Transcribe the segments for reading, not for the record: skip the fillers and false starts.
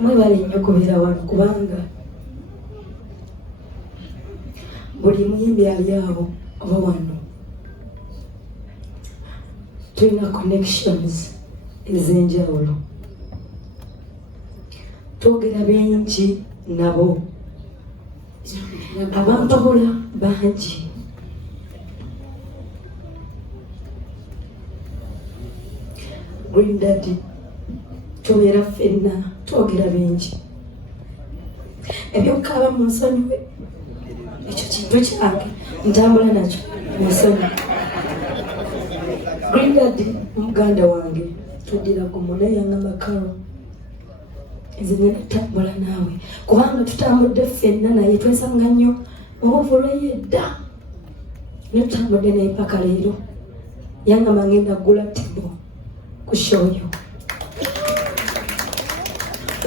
Mwebale nnyo kubeera wano kubanga buli muyimbi ali awo oba wano tulina connections ez'enjawulo, twogera bingi nabo, abampabula bangi. Green Daddy tubeera ffenna twogera bingi, ebyokukaaba mu nsonyiwe ekyo kintu kyange ntambula nakyo mu nsonyi. Green Daddy muganda wange tuddira ku munaye yangamba Carol nze ngenda tambula naawe kubanga tutambudde ffenna naye twesanga nnyo obuvulweyo edda ne tutambudde naye paka leero yangamba ngenda ggula tebo ku shoyo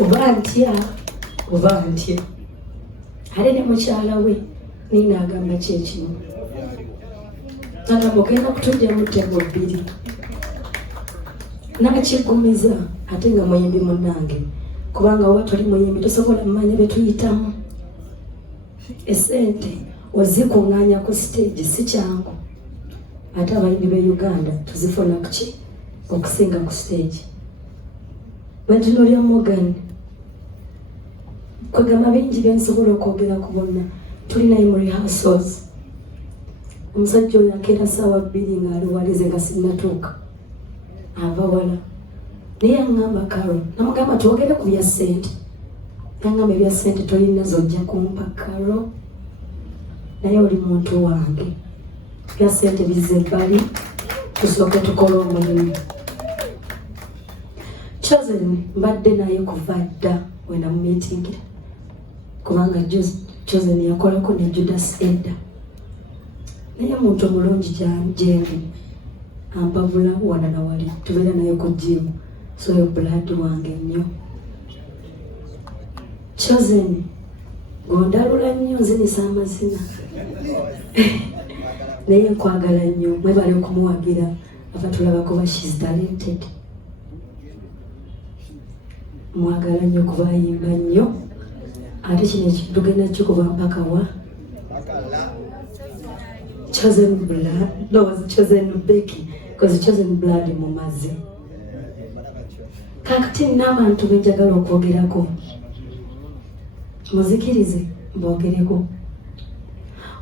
oba ntya oba ntya ate ne mukyala we nina agamba kyekino agamba ogenda kutujjamu tebo bbiri nakigumiza ate nga muyimbi munnange kubanga oba tuli muyimbi tosobola mmanya betuyitamu esente ozikuŋŋaanya ku stage si kyangu ate abayimbi be Uganda tuzifuna kuki okusinga ku stage. Bwentunulya Morgan kwegamba bingi byensobola okwogera ku bonna tulinayo mu rehearsals. Omusajja oyo akeera ssaawa 2 ng'aliwalize nga sinnatuuka ava wala naye yaŋŋamba Carol, namugamba twogere ku bya ssente. Yaŋŋamba ebya ssente tolina zojja kumpa Carol, naye oli muntu wange, bya ssente bizze ebbali tusooke tukole omulimu. Chosen mbadde naye kuva dda we namumiitingira kubanga Chosen yakolako ne Judas edda, naye muntu omulungi gyendi ampavula wana na wali tubeera naye ku jimu so yo blood wange nnyo. Chosen gondalula nnyo nzinisa amazina naye nkwagala nnyo, mwebale okumuwagira abatulaba kuba she's talented. Mwagala nnyo kuba ayimba nnyo ate kino ekintu tugenda kikuba mpaka wa Chosen blood, no, was Chosen Becky because Chosen blood mu mazzi. Kakati n'abantu benjagala okwogerako muzikirize mbogereko.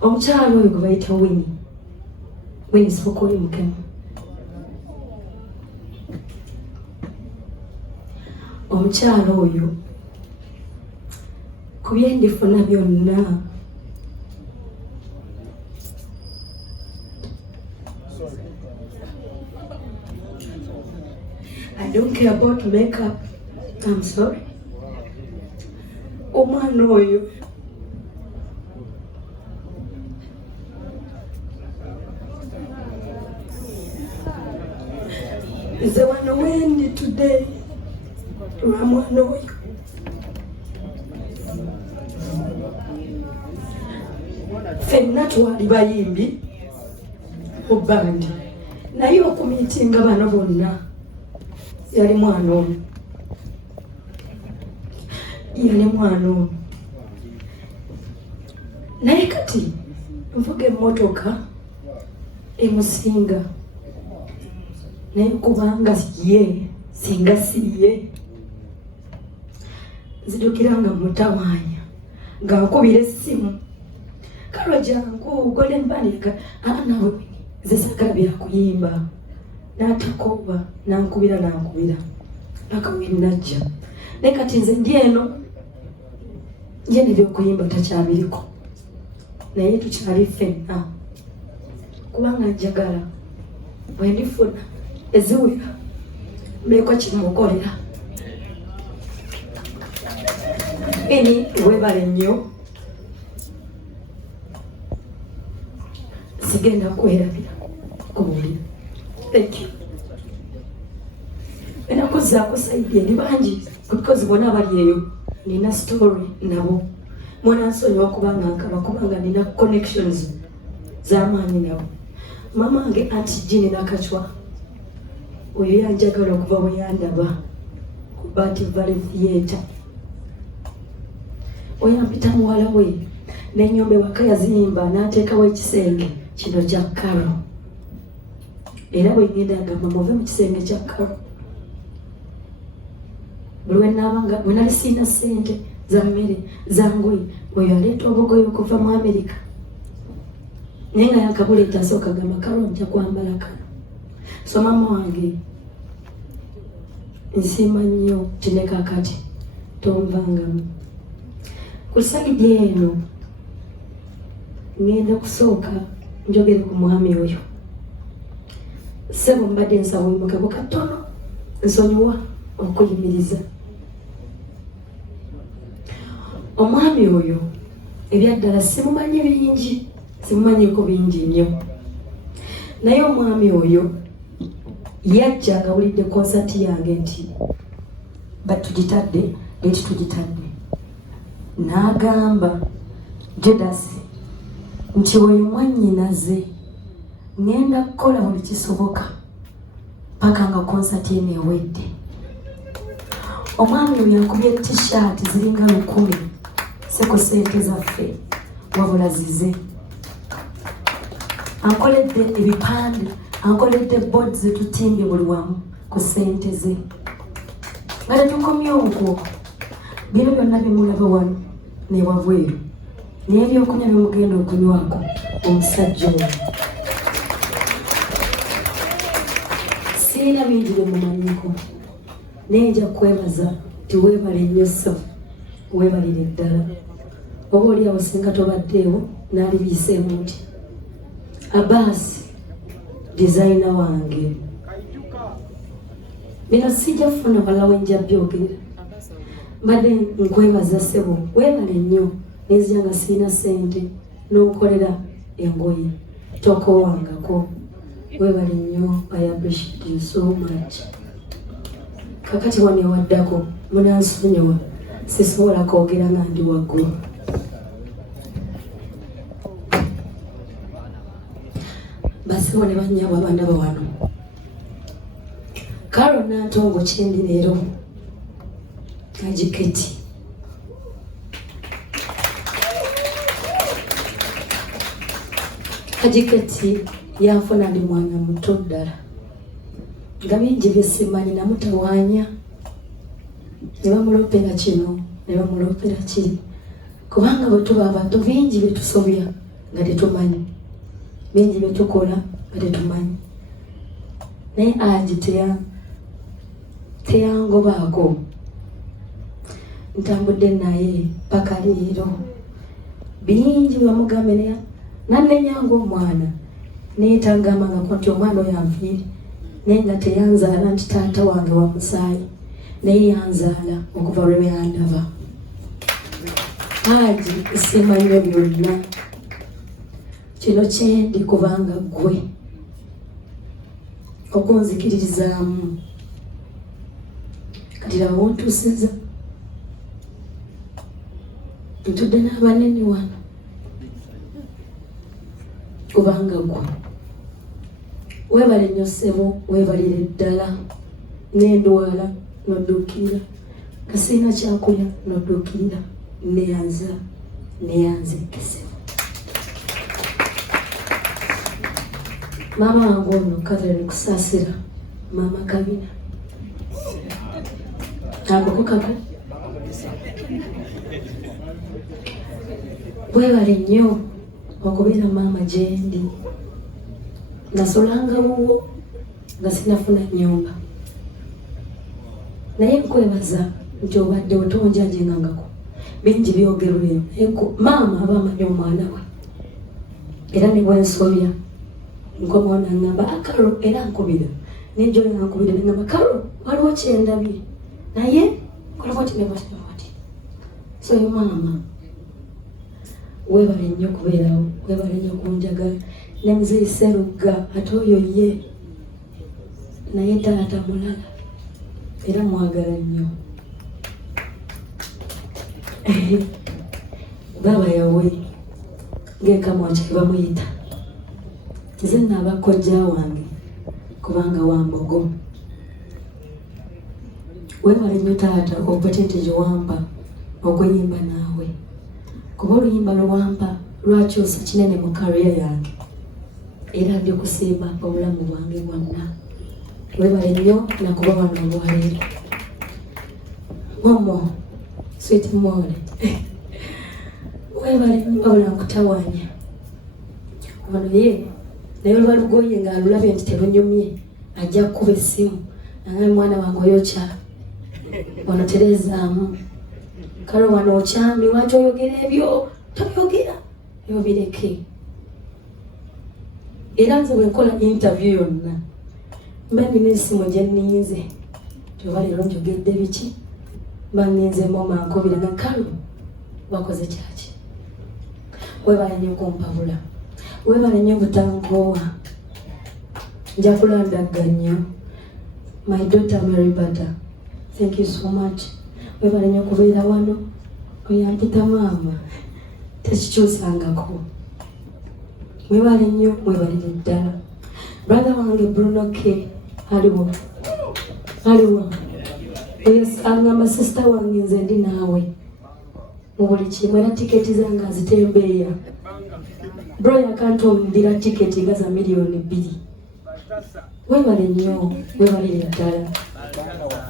Omukyala oyo gwe bayita Winnie Sokoli Mukema, omukyala oyo ku byendifuna byonna I don't care about makeup. I'm sorry. Omwana oyo nze wano wendi today lwa mwana oyo. Ffenna twali bayimbi mu bandi naye okumiitinga bano bonna yali mwana ono, yali mwana ono. Naye kati nvuga emmotoka emusinga naye kubanga ye singa si ye nzijukira nga mutawaanya ng'akubira essimu Carol jangu gole mbalika nawe zisagala byakuyimba n'atakoba nankubira paka wenajja naye kati nze ndi eno nje nebyokuyimba takyabiriko naye tukyali ffenna kubanga njagala bwendifuna eziwera mbeeko kimukolera. Eni webale nnyo sigenda kwerabira ku buli. Thank you. Enakuzaako saidi eri bangi because bonna bali eyo nina story nabo munansonyiwa okubanga nkaba kubanga nina connections z'amaanyi nabo. Mama wange Aunty Jean Nakachwa oyo yanjagala okuva bwe yandaba ku Bati Valley Theatre. Oyo ampita muwala we n'ennyumba ewaka yazimba n'ateekawo ekisenge kino kya Karo. Era bwe ngenda agamba muve mu kisenge kya Karo. Buli bwe nali siina ssente za mmere zangoye, oyo aleeta obugoye okuva mu Amerika. Naye nga yakabuleeta asooka gamba Karo nja kwambala kano. So mama wange nsiima nnyo kine kakati tonvangamu. Ku sayidi eno ngenda kusooka njogere ku mwami oyo. Ssebo mbadde nsaba omugabo katono nsonyiwa okuyimiriza. Omwami oyo ebyaddala simumanyi bingi, simumanyiko bingi nnyo. Naye omwami oyo yajja ngawulidde konsati yange nti batugitadde leti tugitadde. N'agamba Judasi nti oyo mwannyinaze ngenda kukola buli kisoboka paka nga konsati eno ewedde. Omwami oyo yakubye t-shirt ziringa 100 se ku ssente zaffe wabula zize. Ankoledde ebipande, ankoledde board zetutimbye buli wamu ku ssente ze. Nga tetukomye okwo, bino byonna bimulaba wano ne wabweru naye ebyokunywa bimugenda okunywako omusajja oyo. Sirina bingi byemumanyiko naye nja kwebaza ti weebale nnyo sso, weebalire ddala. Oba oliawo singa tobaddeewo n'alibiiseemu nti Abbas designer wange. Bino sijja kufuna balala wenja byogera. Mbadde nkwebaza ssebo, weebale nnyo nenzija nga sirina ssente n'onkolera engoye tokoowangako. Weebale nnyo, I appreciate you so much. Kakati wano ewaddako munansonyiwa sisobola kwogera nga ndi waggulu. Basibo ne bannyabo abaana bawano. Karo Nantongo kyendi leero Kajiketi. Kajiketi yanfuna ndi mwana muto ddala. Nga bingi bye simanyi namutawaanya. Ne bamulopera kino, ne bamulopera kiri. Kubanga bwe tuba abato bingi bye tusobya nga tetumanyi. Bingi bye tukola nga tetumanyi. Naye Aji teyangobaako. Ntambudde naye paka leero. Bingi bamugambe naye nannenyanga omwana. Naye tangamanga nti omwana oyo anfiire. Naye nga teyanzaala nti taata wange wa musaayi. Naye yanzaala okuva lwe yandaba. Aji simanyi byonna. Kino kyendi kubanga ggwe okunzikiririzaamu. Kati laba ontuusiza. Ntudde n'abanene wano kubanga ggwe. Weebale nnyo ssebo, weebalire ddala. N'endwala n'odduukirira. Nga sirina kyakulya n'odduukirira. Neyanzikke ssebo. Maama wange ono Catherine Kusaasira, Maama Kabina. Akoko kako. Weebale nnyo okubeera maama gyendi. Nasolanga wuwo nga sinafuna nnyumba. Naye nkwebaza nti obadde otonjajengangako. Bingi byogerweyo. Maama aba amanyi omwana we. Era ne bwensobya nkomawo n'angamba Karo era nkubira. N'ejjo yankubira n'angamba Karo waliwo kyendabye. Naye kola bwati ne bwati. So maama weebale nnyo kubeerawo, weebale nnyo kunjagala. Ne Muzeeyi Sserugga ate oyo ye naye taata mulala era mwagala nnyo. Baba yawe ng'ekamwa kye bamuyita. Nze nnaaba kojja wange kubanga Wambogo webale nnyo taata opportunity wamba okuyimba naawe kuba oluyimba lwamba lwakyusa kinene mu career yange era ndi kusiima obulamu bwange bwonna webale nnyo nakuba wano olwaleero momo sweet mole webale nnyo wabula nkutawanya wano ye naye olwa lugoye ng'alulabe nti terunyumye ajja kukuba essimu nange mwana wange oyokya wano terezaamu kale wano okyami lwaki oyogera ebyo toyogera ebyo bireke era nze bwenkola interview yonna mba nina essimu gye nninze tyoba leero njogedde biki mba nninzemu mankobira nga kalo bakoze kyaki webale nnyo kumpabula webale nnyo butankoowa nja kulandagga my daughter Mary Butter, thank you so much webale nnyo kubeera wano oyampita maama tekikyusangako webale nnyo mwebalire ddala brother wange Bruno K aliwo oyesangamba sister wange nze ndi naawe mu buli kimu era tiketi zange azitembeeya bro yakantondira tiketi nga za $2 million webale nnyo webalire ddala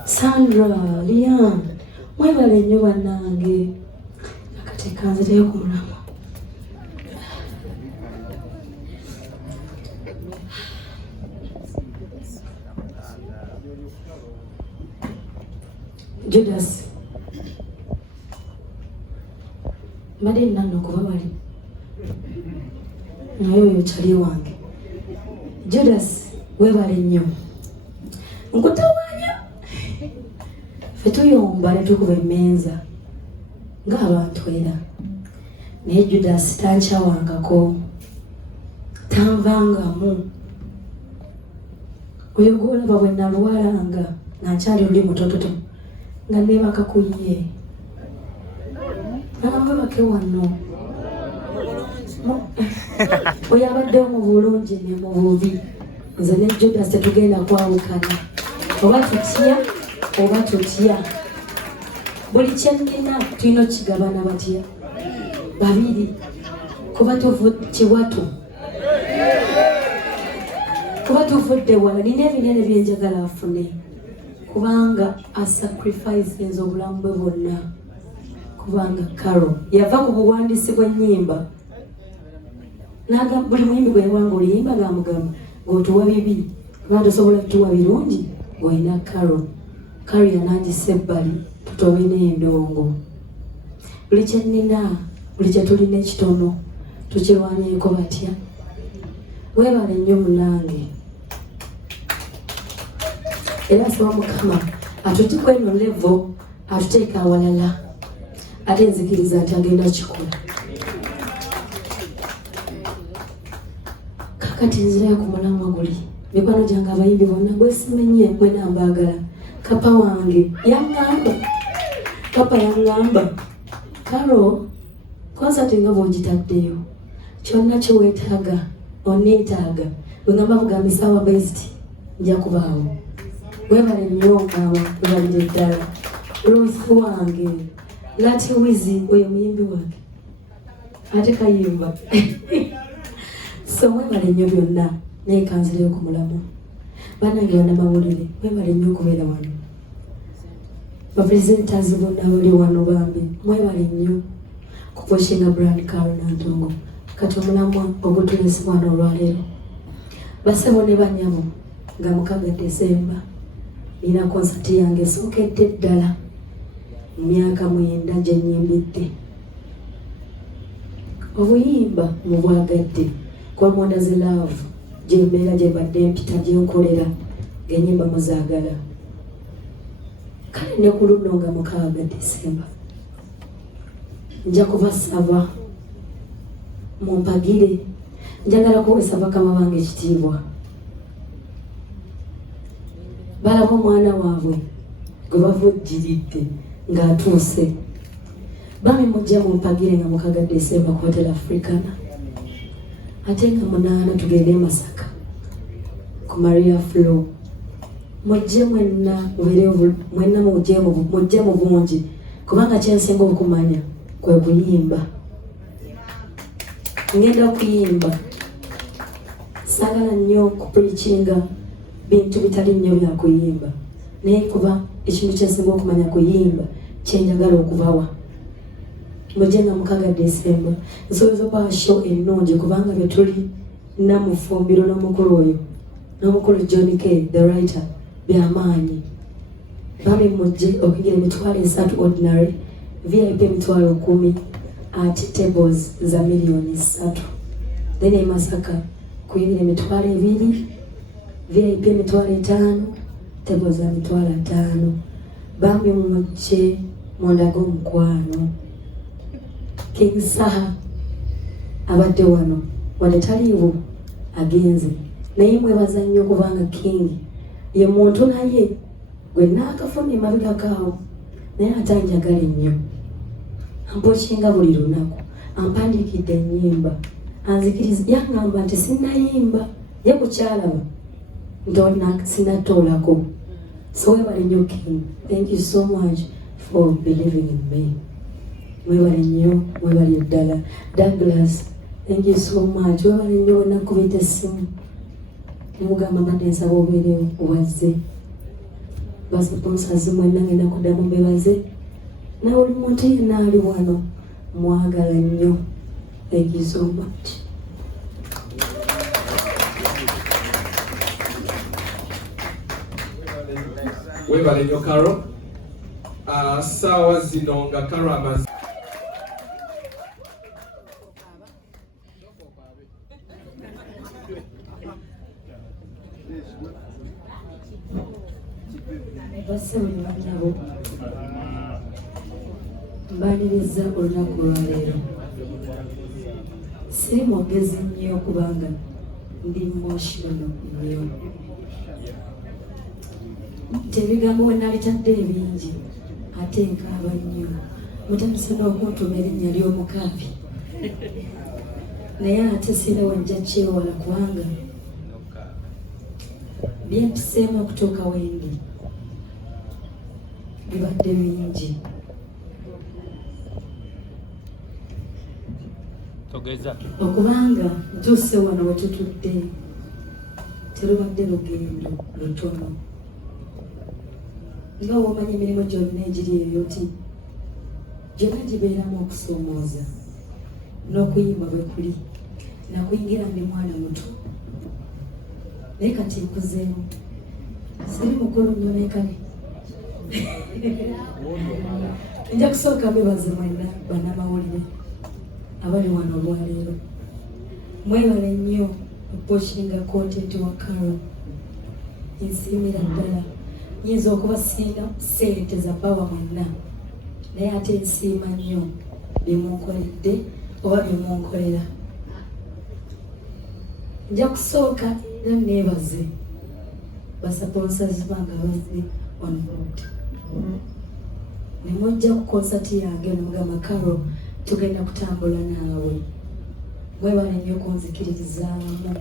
Sandra Lian mwebale nnyo bannange akatekanzireyo ku mulamu Judas mbadde nnanno okuba bali naye oyo kyali wange Judas webale nnyo nkutawanya ffe tuyomba ne tukuba emmenza ng'abantu era naye Judas tankyawangako tanvangamu oyo gwolaba bwe nalwalanga nankyali oli mutototo nga neebaka ku ye nababake wano oyo abaddewo mu bulungi ne mu bubi nze ne Judas tetugenda kwawukana oba tutya oba tutya buli kyennina tulina okigabana batya babiri kuba kiwatu kuba tuvudde wala nina ebinene byenjagala afune kubanga asacrifices obulamu bwe bwonna kubanga Carol yava ku buwandiisi bw'ennyimba buli muyimbi gwe yawanga oluyimba ng'amugamba ng'otuwa bibi kuba tosobola kutuwa birungi ng'olina Carol yanangisa ebbali tutobe n'endongo buli kyennina buli kyetulina ekitono tukirwanyeeko batya webale nnyo munange era asaba Mukama atuti kweno levo atuteeka awalala ate nzikiriza nti agenda kikola kakati nzirayo ku mulamwa guli mikwano gyange abayimbi bonna gwesimenye mwena mbaagala kapa wange yaŋŋamba kapa yaŋŋamba Carol konsati nga bw'ogitaddeyo kyonna kyeweetaaga oneetaaga bwe ngamba bugambi saawa based nja kubaawo webale nnyo ngaawa webalire ddala Ruth wange Lati Wizi oyo muyimbi wange ate kayimba so webale nnyo byonna naye kanzireyo ku mulamu bannange bannamawulire webale nnyo okubeera wano bapresenters bonna bali wano bambi mwebale nnyo kupushinga brand Carol Nantongo kati omulamwa ogutulesi wano olwaleero basebo ne banyabo nga 6 Desemba nina konsati yange esookedde ddala mu myaka 9 gye nnyimbidde obuyimba mubwagadde kwa Mwandazi Love gye mbeera gye mbadde mpita gye nkolera ng'ennyimba muzaagala kale ne ku luno nga 6 Desemba nja kubasaba mumpagire njagala kuwesa bakama bange ekitiibwa balaba omwana waabwe gwe bavujjiridde ng'atuuse bami mujja mumpagire nga 6 Desemba ku Hotel Africana ate nga 8 tugende Masaka ku Maria Flow mujje mwenna mujje mu bungi kubanga kyensinga okumanya kwe kuyimba. Ngenda kuyimba. Sagala nnyo kupreachinga bintu bitali nnyo bya kuyimba. Naye kuba ekintu kyensinga okumanya kuyimba kyenjagala okubawa. Mujje nga 6 December nsobola okuba show ennungi kubanga bye tuli namufumbiro n'omukulu oyo n'omukulu John K. the writer byamaanyi. Bami mujje okugira emitwalo 3 ordinary, VIP emitwalo 10 at tables za milioni 3. Then e Masaka kuyigira emitwalo 2, VIP emitwalo 5, tables za emitwalo 5. Bami mujje mondago mukwano. King Saha abadde wano wadde taliiwo agenze naye mwebaza nnyo kubanga King ye muntu naye gwe naakafuna emabega kaawo naye atanjagala ennyo. Ampokinga buli lunaku ampandiikidde ennyimba anzikiriza yangamba nti sinnayimba ye kukyalaba nti sinatoolako. So webale nnyo King, thank you so much for believing in me. Mwebale nnyo, mwebale ddala. Douglas, thank you so much. Mwebale nnyo nakubita essimu nemugamba mbadde nsaba obeerewo owazze. Basponsazi mwenna ngenda kuddamu mbebaze. Na buli muntu yenna ali wano mwagala nnyo. Thank you so much. Webale nnyo Carol. Saawa zino nga Carol amaze nabo mbaniriza olunaku lwaleero. Siri mwogezi nnyo kubanga ndi emotional nnyo. Tebigambo we nalitadde ebingi ate nkaaba nnyo. Mutandise n'okuntuma erinnya ly'omukaabi naye ate sira wajja kyewala kubanga byempiseemu okutuuka wendi bibadde bingi. Okubanga ntuuse wano we tutudde terubadde lugendo lutono. Nga womanyi emirimu gyonna egiri eyo ti gyonna gibeeramu okusoomooza n'okuyimba bwe kuli. Nakuyingira ndi mwana muto naye kati nkuzeemu siri mukulu nnyo naye kale nja kusooka bebaze mwenna bannamawulire abali wano olwaleero. Mwebale nnyo okuposhinga content wa Carol. Nsiimira ddala. Nyinza okubasiinga ssente za bbawa mwenna naye ate nsiima nnyo byemunkoledde oba byemunkolera. Nja kusooka era neebaze basponsazi bange abazze wano ne mujja ku konsati yange nomugamba Carol tugenda kutambula naawe. Mwebale nnyo kunzikiririzaamu.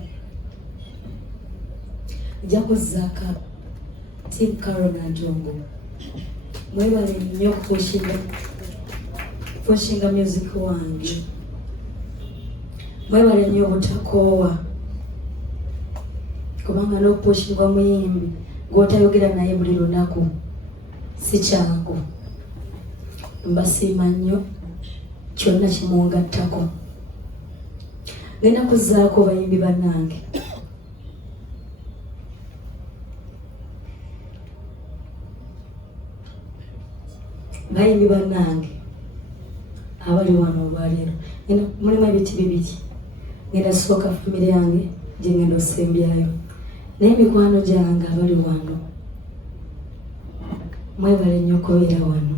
Nja kuzzaaka Team Carol Nanjongo. Mwebale nnyo kupushinga music wange. Mwebale nnyo obutakoowa kubanga n'okupushingwa muyimbi gw'otayogera naye buli lunaku si kyangu. Mbasiima nnyo kyonna kimungattako. Ngenda kuzzaako bayimbi bannange. Bayimbi bannange abali wano olwaleero mulimu ebiti bibiri. Ngenda sooka famire yange gye ngenda osembyayo naye mikwano gyange abali wano mwebale nnyo okubeera wano.